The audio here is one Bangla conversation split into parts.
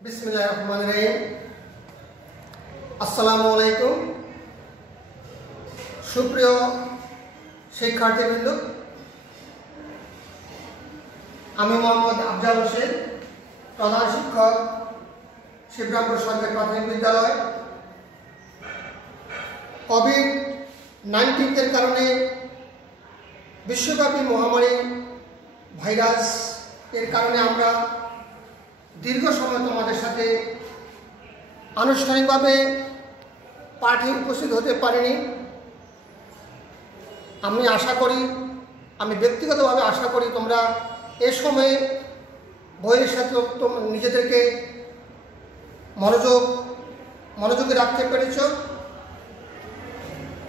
बिस्मिल्लाहिर्रहमानिर्रहीम। अस्सलामु आलैकुम। सुप्रिय शिक्षार्थीबृंद, আমি মোহাম্মদ আফজাল হোসেন, প্রধান শিক্ষক, শিবরামপুর সরকারি প্রাথমিক বিদ্যালয়। কোভিড-19 এর কারণে বিশ্বব্যাপী মহামারী ভাইরাস এর কারণে আমরা দীর্ঘ সময় তোমাদের সাথে আনুষ্ঠানিকভাবে পাঠে উপস্থিত হতে পারিনি। আমি ব্যক্তিগতভাবে আশা করি তোমরা এ সময়ে বইয়ের সাথে নিজেদেরকে মনোযোগী রাখতে পেরেছ।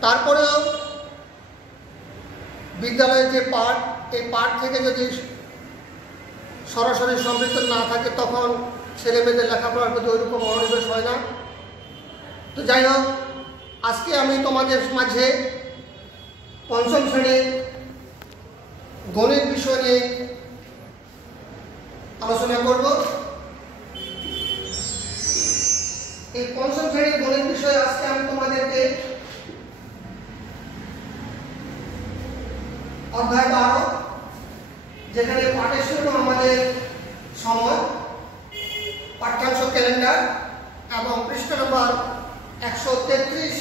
তারপরেও বিদ্যালয়ের যে পাঠ, এই পাঠ থেকে যদি সরাসরি সম্পৃক্ত না থাকে তখন ছেলেমেয়েদের লেখাপড়ার প্রতি ওইরূপ মনোনিবেশ হয় না। তো যাই হোক, আজকে আমি তোমাদের মাঝে পঞ্চম শ্রেণীর গণিত বিষয় নিয়ে আলোচনা করব। এই পঞ্চম শ্রেণীর গণিত বিষয়ে আজকে আমি তোমাদেরকে অধ্যায় 12, যেখানে পাঠের শুরু আমাদের সময়, পাঠ্যাংশ ক্যালেন্ডার এবং পৃষ্ঠা নম্বর 133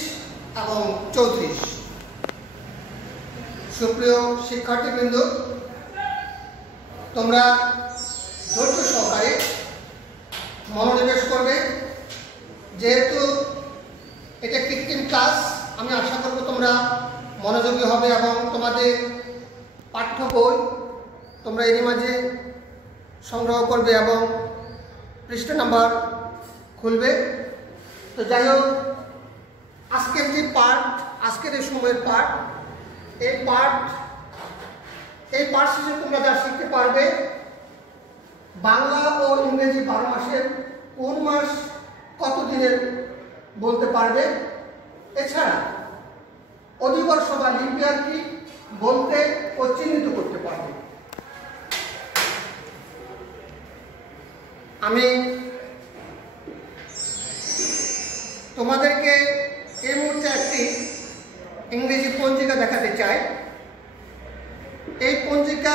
এবং 34। সুপ্রিয় শিক্ষার্থীবৃন্দ, তোমরা ধৈর্য সহকারে মনোনিবেশ করবে। যেহেতু এটা কৃত্রিম ক্লাস, আমি আশা করব তোমরা মনোযোগী হবে এবং তোমাদের পাঠ্য বই তোমরা এরই মাঝে সংগ্রহ করবে এবং পৃষ্ঠা নাম্বার খুলবে। তো যাই হোক, আজকের যে পাঠ, আজকের এই সময়ের পাঠ, এই পাঠ শেষে তোমরা যা শিখতে পারবে, বাংলা ও ইংরেজি 12 মাসের কোন মাস কত দিনের বলতে পারবে। এছাড়া অধিবর্ষ বা লিপ ইয়ার কি বলতে ও চিহ্নিত করতে পারবে। আমি তোমাদেরকে এই মুহূর্তে একটি ইংরেজি পঞ্জিকা দেখাতে চাই। এই পঞ্জিকা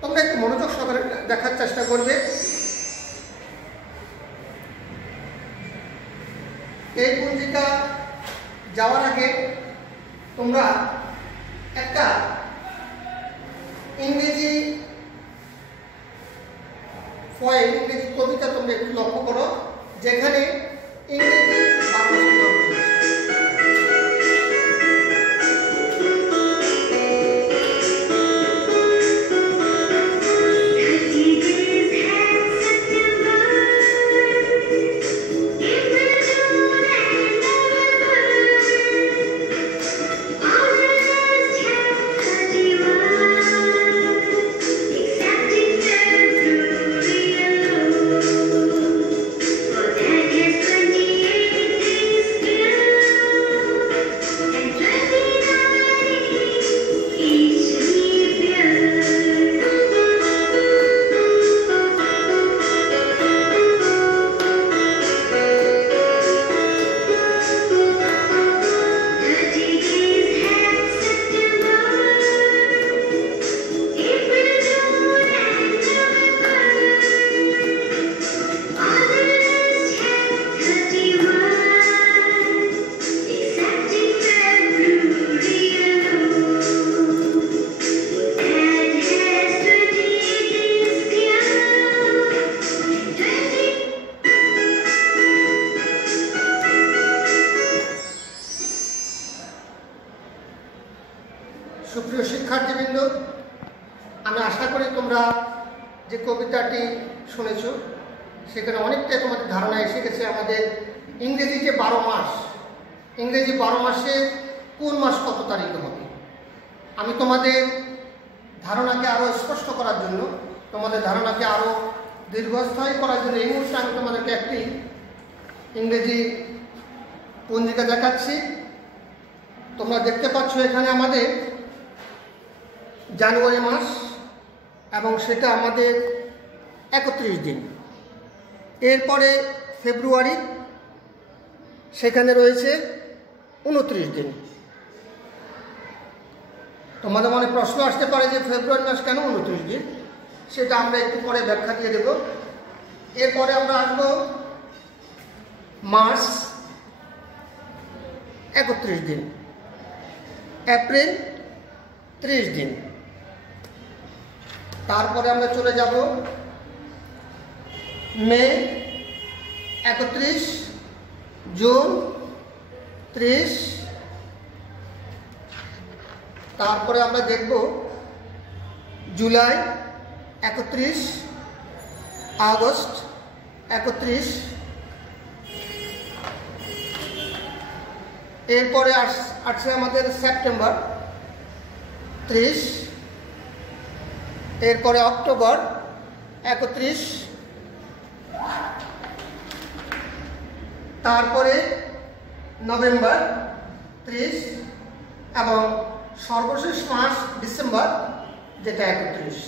তোমরা একটু মনোযোগ সহকারে দেখার চেষ্টা করবে। এই পঞ্জিকা যাওয়ার আগে তোমরা একটা ইংরেজি পয়েম, ইংরেজি কবিতা তোমরা একটু লক্ষ্য করো, যেখানে ইংরেজি সুপ্রিয় শিক্ষার্থীবৃন্দ, আমি আশা করি তোমরা যে কবিতাটি শুনেছ সেখানে অনেকটাই তোমাদের ধারণা এসে গেছে। আমাদের ইংরেজি যে 12 মাস, ইংরেজি 12 মাসে কোন মাস কত তারিখে হবে। আমি তোমাদের ধারণাকে আরও স্পষ্ট করার জন্য, তোমাদের ধারণাকে আরও দীর্ঘস্থায়ী করার জন্য এই মুহূর্তে আমি তোমাদেরকে একটি ইংরেজি পঞ্জিকা দেখাচ্ছি। তোমরা দেখতে পাচ্ছ এখানে আমাদের জানুয়ারি মাস এবং সেটা আমাদের 31 দিন। এরপরে ফেব্রুয়ারি, সেখানে রয়েছে 29 দিন। তোমাদের মনে প্রশ্ন আসতে পারে যে ফেব্রুয়ারি মাস কেন 29 দিন, সেটা আমরা একটু পরে ব্যাখ্যা দিয়ে দেব। এরপরে আমরা আসবো মার্চ, 31 দিন, এপ্রিল 30 দিন। তারপরে আমরা চলে যাব মে 31, জুন 30, তারপরে আমরা দেখব জুলাই 31, আগস্ট 31, এরপরে আসছে আমাদের সেপ্টেম্বর 30, এরপরে অক্টোবর 31, তারপরে নভেম্বর 30 এবং সর্বশেষ মাস ডিসেম্বর, যেটা 31।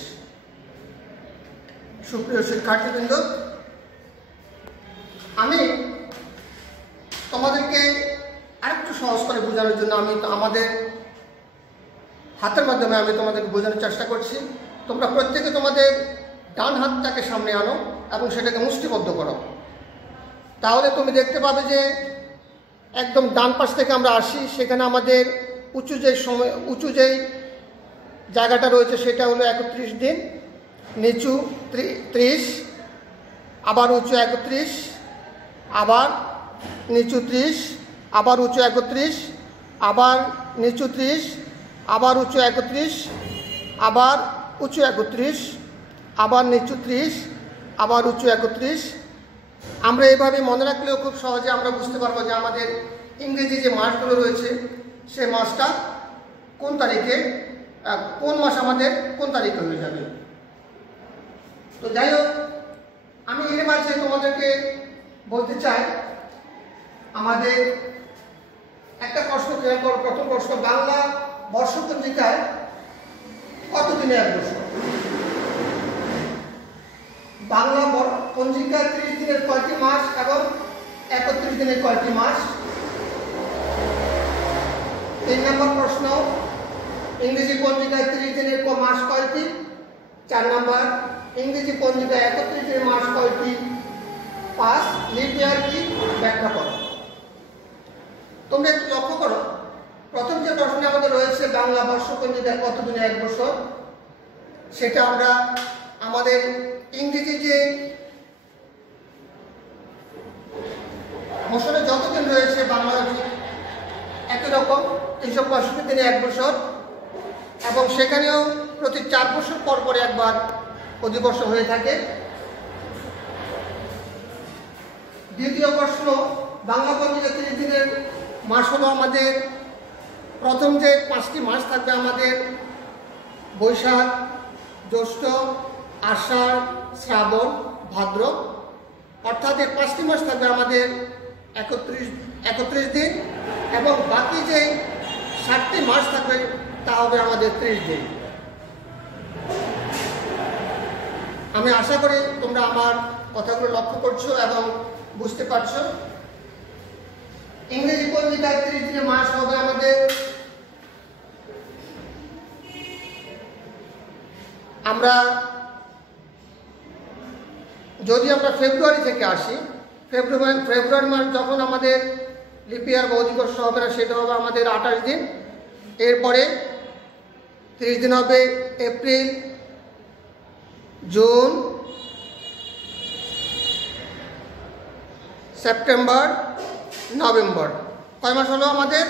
সুপ্রিয় শিক্ষার্থীবৃন্দ, আমি তোমাদেরকে আরেকটু সহজ করে বোঝানোর জন্য আমি আমাদের হাতের মাধ্যমে আমি তোমাদেরকে বোঝানোর চেষ্টা করছি। তোমরা প্রত্যেকে তোমাদের ডান হাতটাকে সামনে আনো এবং সেটাকে মুষ্টিবদ্ধ করো। তাহলে তুমি দেখতে পাবে যে একদম ডান পাশ থেকে আমরা আসি, সেখানে আমাদের উঁচু যেই জায়গাটা রয়েছে সেটা হলো 31 দিন, নিচু 30, আবার উঁচু 31, আবার নিচু 30, আবার উঁচু 31, আবার নিচু 30, আবার উঁচু 31, আবার উঁচু 31, আবার নিচু 30, আবার উঁচু 31। আমরা এইভাবে মনে রাখলেও খুব সহজে আমরা বুঝতে পারবো যে আমাদের ইংরেজি যে মাসগুলো রয়েছে সেই মাসটা কোন তারিখে, কোন মাস আমাদের কোন তারিখে হয়ে যাবে। তো যাই হোক, আমি এর মাঝে তোমাদেরকে বলতে চাই, আমাদের একটা প্রশ্ন খেয়াল করো। প্রথম প্রশ্ন, বাংলা বর্ষপঞ্জিকায় কত দিনে এক বছর? বাংলা পঞ্জিকায় 30 দিনের কয়টি মাস এবং 31 দিনের কয়টি মাস? 3 নম্বর প্রশ্ন, ইংরেজি পঞ্জিকায় 30 দিনের মাস কয়টি? 4 নম্বর, ইংরেজি পঞ্জিকায় 31 দিনের মাস কয়টি? 5। লিপ ইয়ার কি? ব্যাখ্যা করো। তোমরা একটু লক্ষ্য করো, প্রথম যে প্রশ্ন আমাদের রয়েছে বাংলা বর্ষপঞ্জিকায় কত দিনে এক বছর, সেটা আমরা আমাদের ইংরেজি যে বছরে যতদিন রয়েছে বাংলা একই রকম 365 দিনে এক বছর, এবং সেখানেও প্রতি 4 বছর পর পর একবার অধিবর্ষ হয়ে থাকে। দ্বিতীয় প্রশ্ন, বাংলা পঞ্জিকায় 30 দিনের মাস হলো আমাদের প্রথম যে 5টি মাস থাকবে আমাদের বৈশাখ, জ্যৈষ্ঠ, আষাঢ়, শ্রাবণ, ভাদ্র, অর্থাৎ এই 5টি মাস থাকবে আমাদের 31 দিন, এবং বাকি যে 7টি মাস থাকবে তা হবে আমাদের 30 দিন। আমি আশা করি তোমরা আমার কথাগুলো লক্ষ্য করছো এবং বুঝতে পারছো। ইংরেজি পঞ্জিকায় 30 দিনের মাস হবে আমাদের যদি আমরা ফেব্রুয়ারি থেকে আসি, ফেব্রুয়ারি মাস যখন আমাদের লিপ ইয়ার বা অধিবর্ষ হবে না, সেটা হবে আমাদের 28 দিন। এরপরে 30 দিন হবে এপ্রিল, জুন, সেপ্টেম্বর, নভেম্বর। কয় মাস হলো আমাদের?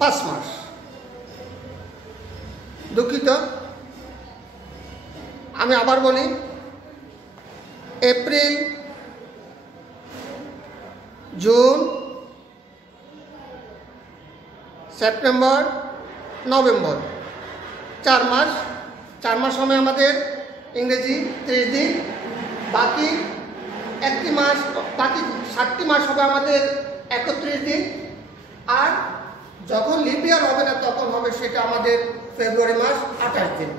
5 মাস। দুঃখিত, আমি আবার বলি, এপ্রিল, জুন, সেপ্টেম্বর, নভেম্বর, 4 মাস। 4 মাস সময় আমাদের ইংরেজি 30 দিন, বাকি 7টি মাস হবে আমাদের 31 দিন। আর যখন লিপ ইয়ার হবে না তখন হবে সেটা আমাদের ফেব্রুয়ারি মাস 28 দিন।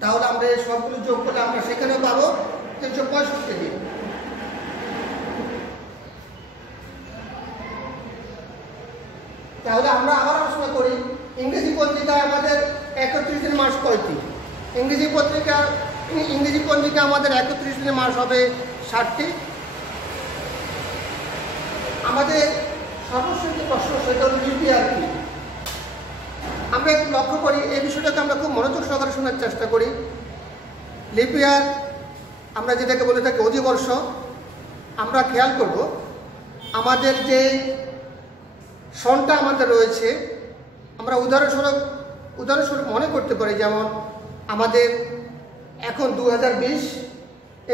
তাহলে আমরা এই সবগুলো যোগ করলে আমরা সেখানেও পাবো 365 দিন। তাহলে আমরা আবার আলোচনা করি, ইংরেজি পঞ্জিকায় আমাদের 31 দিনের মাস কয়টি? ইংরেজি পঞ্জিকা আমাদের 31 দিনের মাস হবে 60টি। আমাদের সর্বশেষ যে প্রশ্ন সেটা হলো লিপ ইয়ার কি? আমরা একটু লক্ষ্য করি, এই বিষয়টাকে আমরা খুব মনোযোগ সহকারে শোনার চেষ্টা করি। লিপ ইয়ার আমরা যেটাকে বলে থাকি অধিবর্ষ, আমরা খেয়াল করব আমাদের যে সনটা আমাদের রয়েছে, আমরা উদাহরণস্বরূপ মনে করতে পারি, যেমন আমাদের এখন 2020,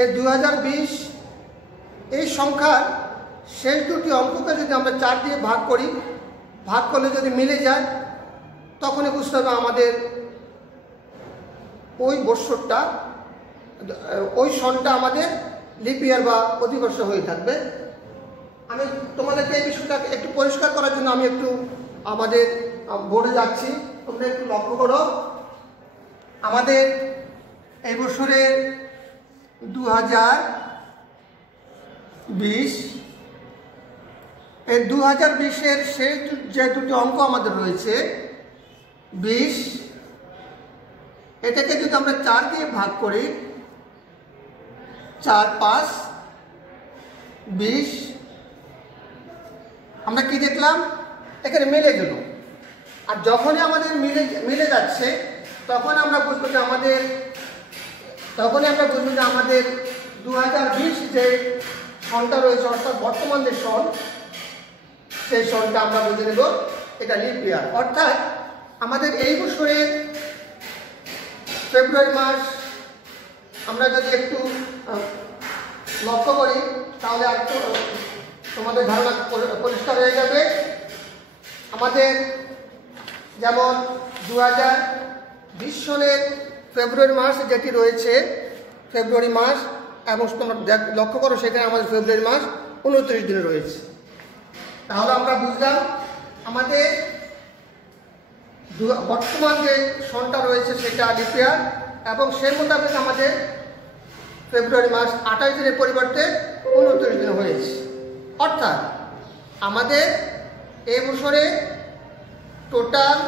এই 2020 এই সংখ্যার শেষ দুটি অঙ্ককে যদি আমরা 4 দিয়ে ভাগ করি, ভাগ করলে যদি মিলে যায়, তখনই বুঝতে হবে আমাদের ওই বৎসরটা, ওই সনটা আমাদের লিপ ইয়ার বা অধিবর্ষ হয়ে থাকবে। আমি তোমাদেরকে এই বিষয়টাকে একটু পরিষ্কার করার জন্য আমি একটু আমাদের বোর্ডে যাচ্ছি, তোমরা একটু লক্ষ্য করো। আমাদের এই বছরের 2020, এই 2020-এর শেষ যে দুটি অঙ্ক আমাদের রয়েছে 20, এটাকে যদি আমরা 4 দিয়ে ভাগ করি, 4, 5, 20, আমরা কি দেখলাম? এখানে মিলে গেল। আর যখনই আমাদের মিলে যাচ্ছে, তখন আমরা বুঝবো যে আমাদের 2020 যে সনটা রয়েছে, অর্থাৎ বর্তমান যে সন, সেই সনটা আমরা বুঝে নেব এটা লিপ ইয়ার। অর্থাৎ আমাদের এই বছরের ফেব্রুয়ারি মাস আমরা যদি একটু লক্ষ্য করি, তাহলে একটু তোমাদের ধারণা পরিষ্কার হয়ে যাবে। আমাদের যেমন 2020 সনের ফেব্রুয়ারি মাস যেটি রয়েছে, ফেব্রুয়ারি মাস, এবং তোমরা লক্ষ্য করো সেখানে আমাদের ফেব্রুয়ারি মাস 29 দিনে রয়েছে। তাহলে আমরা বুঝলাম আমাদের বর্তমান যে সনটা রয়েছে সেটা লিপ ইয়ার, এবং সেই মোতাবেক আমাদের ফেব্রুয়ারি মাস 28 দিনের পরিবর্তে 29 দিন হয়েছে। অর্থাৎ আমাদের এই বছরে টোটাল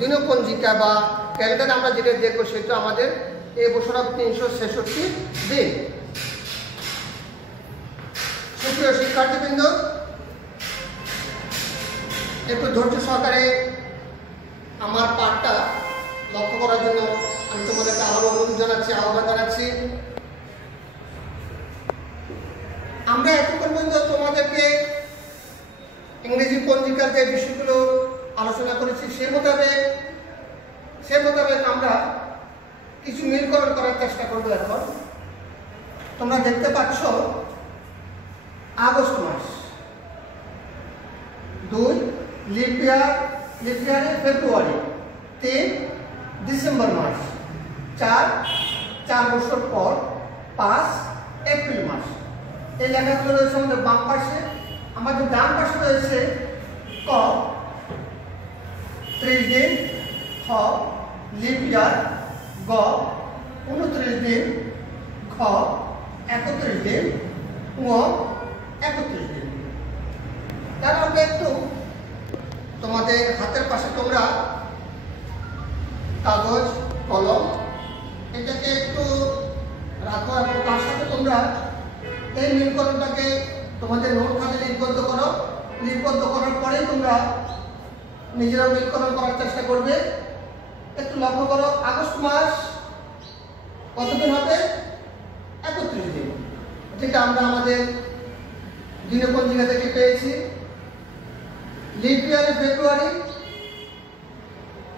দিনপঞ্জিকা বা ক্যালেন্ডার আমরা যেটা দেখবো সেটা আমাদের এই বছর 366 দিন। সুপ্রিয় শিক্ষার্থীবৃন্দ, একটু ধৈর্য সহকারে আমার পাঠটা লক্ষ্য করার জন্য আমি তোমাদেরকে আরো অনুরোধ জানাচ্ছি, আহ্বান জানাচ্ছি। আমরা এতক্ষণ পর্যন্ত তোমাদেরকে ইংরেজি পঞ্জিকার যে বিষয়গুলো আলোচনা করেছি সে মোতাবেক আমরা কিছু মিলকরণ করার চেষ্টা করবো। এখন তোমরা দেখতে পাচ্ছ আগস্ট মাস, 2 লিপ ইয়ারে ফেব্রুয়ারি, 3 ডিসেম্বর মাস, 4 বছর পর 5 এপ্রিল মাস। এই লেখাগুলো রয়েছে আমাদের বাম পাশে। আমাদের ডান পাশে রয়েছে ক 30 দিন, খ লিপ ইয়ার, গ 29 দিন, খ 31 দিন, ঙ 31 দিন। তার আমরা একটু তোমাদের হাতের পাশে তোমরা কাগজ কলম এটাকে একটু রাখো, এবং তার সাথে তোমরা এই লিপিবদ্ধটাকে তোমাদের নোট খাতে লিপিবদ্ধ করো। লিপিবদ্ধ করার পরেই তোমরা নিজেরা মিলকরণ করার চেষ্টা করবে। একটু লক্ষ্য করো, আগস্ট মাস কতদিন হবে? 31 দিন, যেটা আমরা আমাদের দিনপঞ্জিকা থেকে পেয়েছি। লিপ ইয়ারে ফেব্রুয়ারি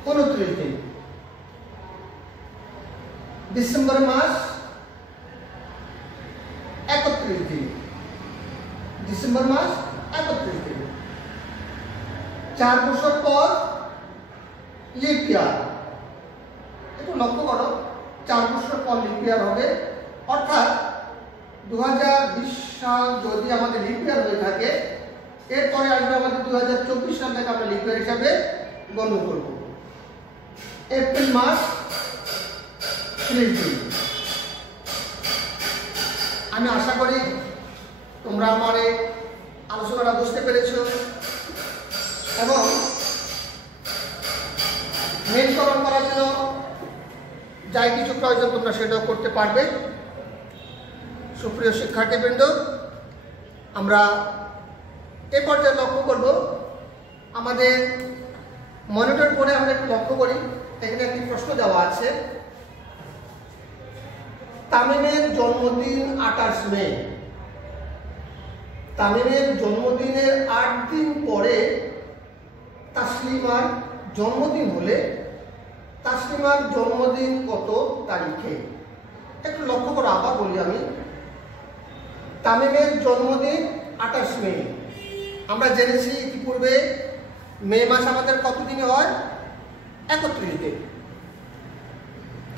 29 দিন, ডিসেম্বর মাস 31 দিন, ডিসেম্বর মাস 31 দিন। 4 বছর পর লিপ ইয়ার। একটু লক্ষ্য করো, 4 বছর পর লিপ ইয়ার হবে। অর্থাৎ 2020 সাল যদি আমাদের লিপ ইয়ার হয়ে থাকে, এরপরে আসবে আমাদের 2024 সালটাকে আমরা লিপ ইয়ার হিসাবে গণ্য করব। এপ্রিল মাস 30 দিন, আমি আশা করি তোমরা আমার এই আলোচনাটা বুঝতে পেরেছো এবং মেনকরণ করার জন্য যাই কিছু প্রয়োজন তোমরা সেটাও করতে পারবে। সুপ্রিয় শিক্ষার্থীবৃন্দ, আমরা এ পর্যায়ে লক্ষ্য করব আমাদের মনিটর বোর্ডে আমরা একটু লক্ষ্য করি। এখানে একটি প্রশ্ন দেওয়া আছে, তামিমের জন্মদিন 28 মে। তামিমের জন্মদিনের 8 দিন পরে তাসলিমার জন্মদিন হলে তাসলিমার জন্মদিন কত তারিখে? একটু লক্ষ্য করো, আবার বলি আমি। তামিমের জন্মদিন 28 মে। আমরা জেনেছি ইতিপূর্বে মে মাস আমাদের কত দিনে হয়? 31 দিন।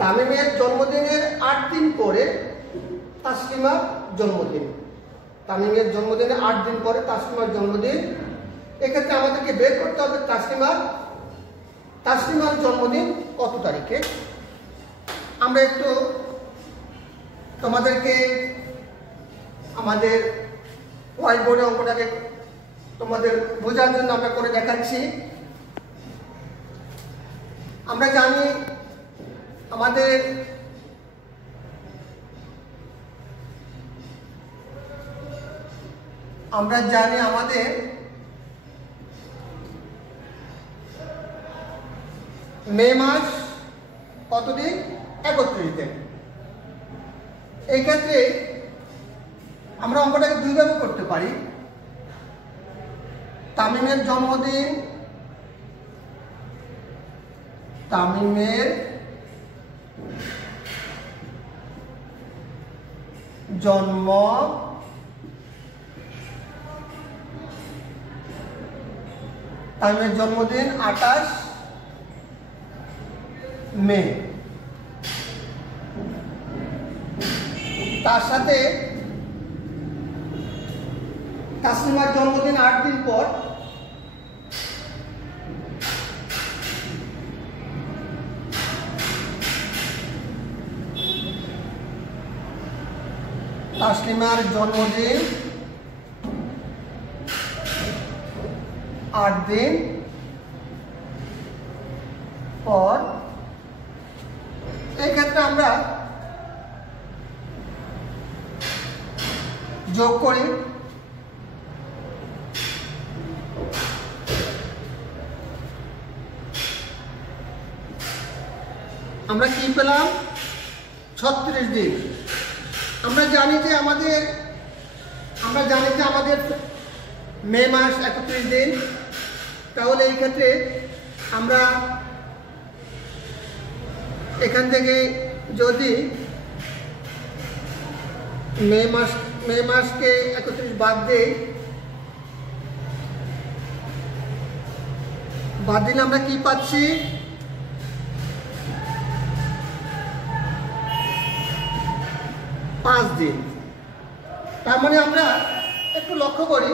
তামিমের জন্মদিনের 8 দিন পরে তাসলিমার জন্মদিন। তামিমের জন্মদিনের 8 দিন পরে তাসলিমার জন্মদিন। এক্ষেত্রে আমাদেরকে বের করতে হবে তাসলিমার জন্মদিন কত তারিখে। আমরা একটু তোমাদেরকে আমাদের হোয়াইট বোর্ডে অঙ্কটাকে তোমাদের বোঝার জন্য আমরা করে দেখাচ্ছি। আমরা জানি আমাদের মে মাস কতদিন? 31 দিন। এই ক্ষেত্রে আমরা অঙ্কটাকে দুইভাবে করতে পারি। তামিমের জন্মদিন, তামিমের জন্ম তামিমের জন্মদিন 28 মে। তার সাথে তাসলিমার জন্মদিন 8 দিন পর। তাসলিমার জন্মদিন 8 দিন পর। এই ক্ষেত্রে আমরা যোগ করি। আমরা কি পেলাম? 36 দিন। আমরা জানি যে আমাদের মে মাস 31 দিন। তাহলে এই ক্ষেত্রে আমরা এখান থেকে যদি মে মাসকে 31 বাদ দিই, আমরা কি পাচ্ছি? 5 দিন। তার মানে আমরা একটু লক্ষ্য করি,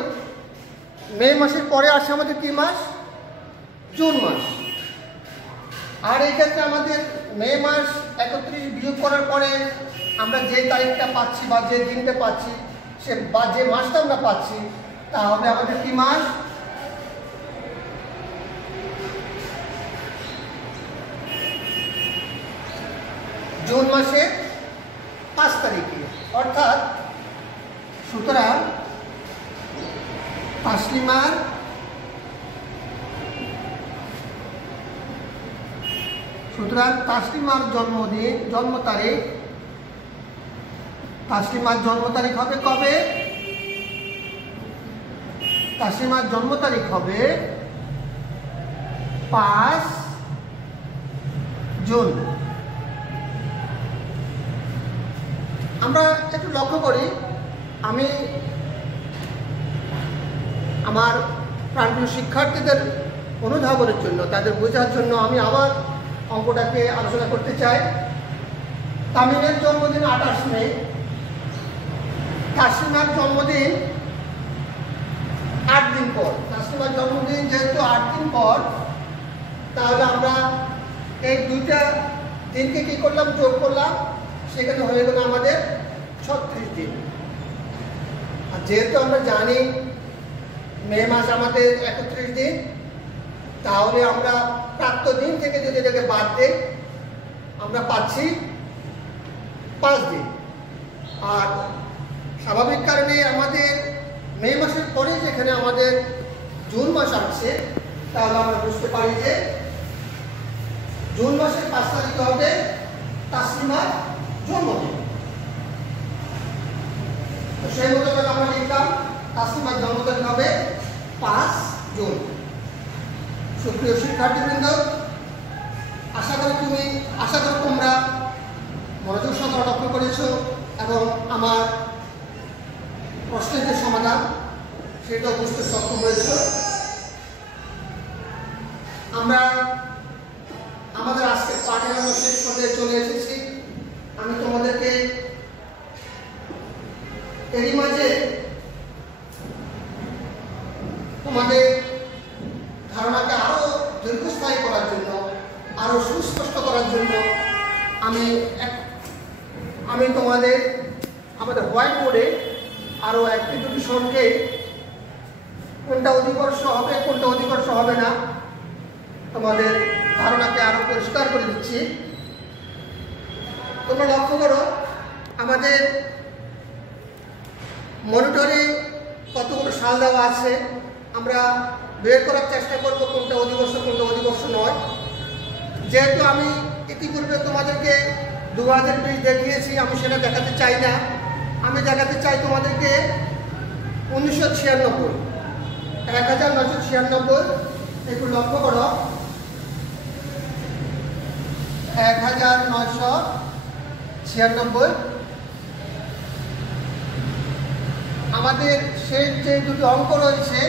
মে মাসের পরে আসে আমাদের কি মাস? জুন মাস। আর এই ক্ষেত্রে আমাদের মে মাস 31 বিয়োগ করার পরে আমরা যে তারিখটা পাচ্ছি বা যে দিনটা পাচ্ছি বা যে মাসটা আমরা পাচ্ছি তা হবে আমাদের কি মাস? জুন মাসের 5 তারিখে। অর্থাৎ সুতরাং তাসলিমার জন্ম তারিখ হবে কবে? তাসলিমার জন্ম তারিখ হবে 5 জুন। আমরা একটু লক্ষ্য করি, আমি আমার প্রাণপ্রিয় শিক্ষার্থীদের অনুধাবনের জন্য, তাদের বোঝার জন্য আমি আবার অঙ্কটাকে আলোচনা করতে চাই। তামিমের জন্মদিন 28 মে, তাসলিমার জন্মদিন 8 দিন পর। তাসলিমার জন্মদিন যেহেতু 8 দিন পর, তাহলে আমরা এই দুইটা দিনকে কি করলাম? যোগ করলাম। সেখানে হয়ে গেল আমাদের 36 দিন। যেহেতু আমরা জানি মে মাস আমাদের 31 দিন, তাহলে আমরা প্রাপ্ত দিন থেকে যদি এটাকে বাদ দিই আমরা পাচ্ছি 5 দিন। আর স্বাভাবিক কারণে আমাদের মে মাসের পরে যেখানে আমাদের জুন মাস আসছে, তাহলে আমরা বুঝতে পারি যে জুন মাসের 5 তারিখে হবে তাসলিমার জন্মদিন। তো সেই মতো আমরা লিখলাম তাসলিমার জন্মদিন হবে 5 জুন। সুপ্রিয় শিক্ষার্থীবৃন্দ, আশা করি তোমরা মনোযোগ সহকারে লক্ষ্য করেছো এবং আমার প্রশ্নের যে সমাধান সেটা বুঝতে সক্ষম হয়েছে। আমরা আমাদের আজকের পাঠের আমরা শেষ পর্যায়ে চলে এসেছি। আমি তোমাদেরকে এরই মাঝে তোমাদের ধারণাকে আরো দীর্ঘস্থায়ী করার জন্য, আরো সুস্পষ্ট করার জন্য আমি তোমাদের আমাদের হোয়াইট বোর্ডে আরো 1-2টি সংখ্যে কোনটা অধিকর্ষ হবে কোনটা অধিকর্ষ হবে না তোমাদের ধারণাকে আরো পরিষ্কার করে দিচ্ছি। তোমরা লক্ষ্য করো আমাদের মনিটরে কতগুলো সাল দেওয়া আছে, আমরা বের করার চেষ্টা করব কোনটা অধিবর্ষ কোনটা অধিবর্ষ নয়। যেহেতু আমি ইতিপূর্বে তোমাদেরকে 2020 দেখিয়েছি, আমি সেটা দেখাতে চাই না। আমি দেখাতে চাই তোমাদেরকে 1996, 1996। একটু লক্ষ্য করো, 1996। আমাদের সেই যে দুটি অঙ্ক রয়েছে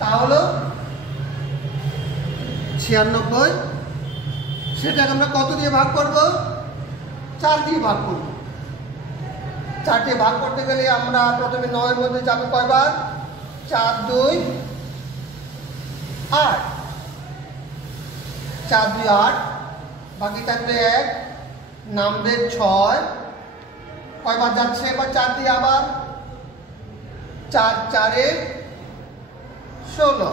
তা হলো 96। সেটাকে আমরা কত দিয়ে ভাগ করব? 4 দিয়ে ভাগ করব। 4 দিয়ে ভাগ করতে গেলে আমরা প্রথমে 9 এর মধ্যে যাবে কয়বার? 4, 2, 8। 4, 2, 8। বাকি থাকবে 1, নামবে 6। কয়বার যাচ্ছে এবার 4 দিয়ে? আবার 4, 4 এ 16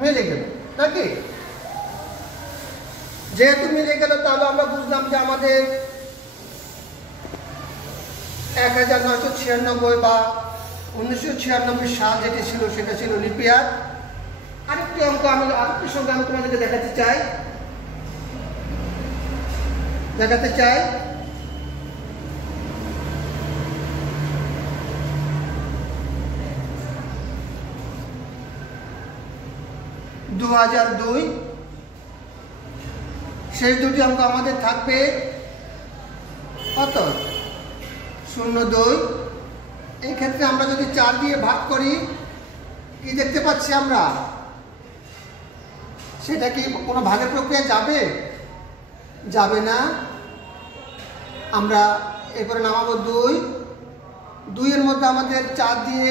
মিলে গেল নাকি? যেহেতু মিলে গেল তাহলে আমরা বুঝলাম যে আমাদের 1996 বা 1996 সাল যেটি ছিল সেটা ছিল লিপিয়ার। আরেকটি সংখ্যা আমি তোমাদেরকে দেখাতে চাই। 2002। শেষ দুটি অঙ্ক আমাদের থাকবে কত? 02। এই ক্ষেত্রে আমরা যদি 4 দিয়ে ভাগ করি কি দেখতে পাচ্ছি আমরা? সেটা কি কোনো ভাগের প্রক্রিয়া যাবে? যাবে না। আমরা এরপরে নামাবো 2। 2 এর মধ্যে আমাদের 4 দিয়ে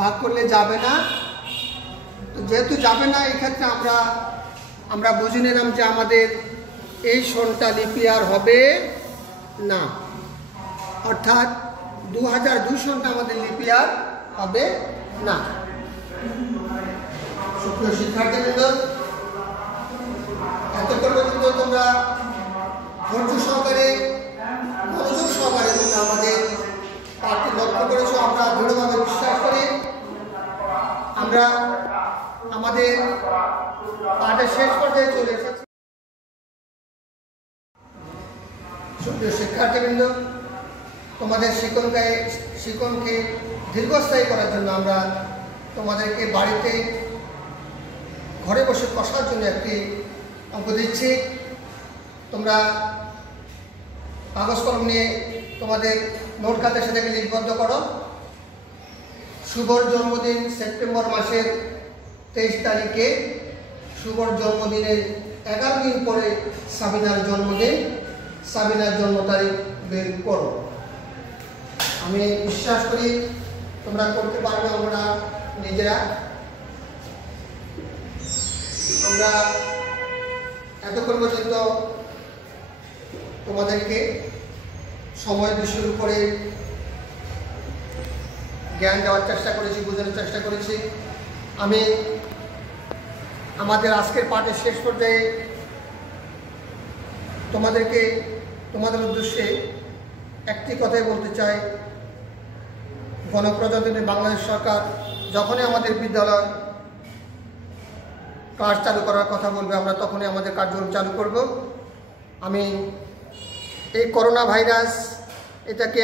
ভাগ করলে যাবে না। তো যেহেতু যাবে না, এই ক্ষেত্রে আমরা বুঝে নিলাম যে আমাদের এই সনটা লিপিয়ার হবে না, অর্থাৎ 2002 সনটা আমাদের লিপিয়ার হবে না। সুপ্রিয় শিক্ষার্থীবৃন্দ, এতক্ষণ পর্যন্ত তোমরা ধৈর্য সহকারে মনোযোগ সহকারে তোমরা আমাদের পাঠটি লক্ষ্য করেছো। আমরা দৃঢ়ভাবে বিশ্বাস করি আমরা আমাদের পাঠের শেষ পর্যায়ে চলে এসেছি। সুপ্রিয় শিক্ষার্থীবৃন্দ, তোমাদের শিক্ষণকে দীর্ঘস্থায়ী করার জন্য আমরা তোমাদেরকে বাড়িতে ঘরে বসে কষার জন্য একটি অঙ্ক দিচ্ছি। তোমরা কাগজ কলম নিয়ে তোমাদের নোট খাতায় সেটাকে লিপিবদ্ধ করো। শুভর জন্মদিন সেপ্টেম্বর মাসের 23 তারিখে। শুভর জন্মদিনের 11 দিন পরে সাবিনার জন্মদিন। সাবিনার জন্ম তারিখ বের করো। আমি বিশ্বাস করি তোমরা করতে পারবে। আমরা নিজেরা আমরা এতক্ষণ পর্যন্ত তোমাদেরকে সময় বিষয়ের উপরে জ্ঞান দেওয়ার চেষ্টা করেছি, বোঝানোর চেষ্টা করেছি। আমি আমাদের আজকের পাঠের শেষ পর্যায়ে তোমাদের উদ্দেশ্যে একটি কথাই বলতে চাই। গণপ্রজাতন্ত্রী বাংলাদেশ সরকার যখনই আমাদের বিদ্যালয় ক্লাস চালু করার কথা বলবে, আমরা তখনই আমাদের কার্যক্রম চালু করব। আমি এই করোনা ভাইরাস, এটাকে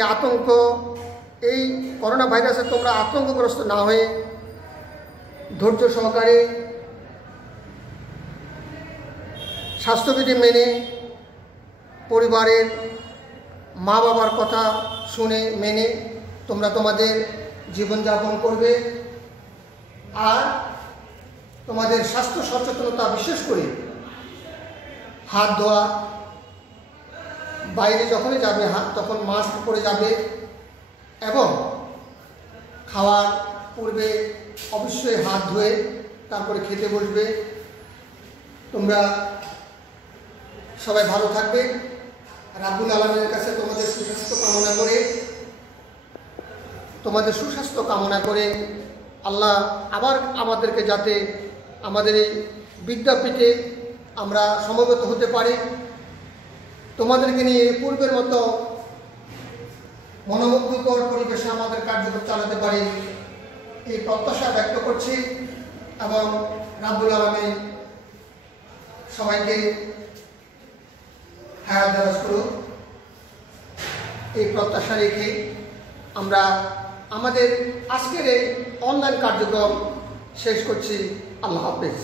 এই করোনা ভাইরাসে তোমরা আতঙ্কগ্রস্ত না হয়ে ধৈর্য সহকারে স্বাস্থ্যবিধি মেনে পরিবারের মা বাবার কথা শুনে মেনে তোমরা তোমাদের জীবনযাপন করবে। আর তোমাদের স্বাস্থ্য সচেতনতা, বিশেষ করে হাত ধোয়া, বাইরে যখনই যাবে তখন মাস্ক পরে যাবে এবং খাওয়ার পূর্বে অবশ্যই হাত ধুয়ে তারপরে খেতে বসবে। তোমরা সবাই ভালো থাকবে। রাব্বুল আলামিনের কাছে তোমাদের সুস্বাস্থ্য কামনা করে আল্লাহ আবার আমাদেরকে যাতে আমাদের এই বিদ্যাপীঠে আমরা সমবেত হতে পারি, তোমাদেরকে নিয়ে পূর্বের মতো মনোমুগ্ধকর পরিবেশে আমাদের কার্যক্রম চালাতে পারি, এই প্রত্যাশা ব্যক্ত করছি। এবং রাব্বুল আলামিন সবাইকে হায়াত দারাজ করুক, এই প্রত্যাশা রেখে আমরা আমাদের আজকের এই অনলাইন কার্যক্রম শেষ করছি। আল্লাহ হাফেজ।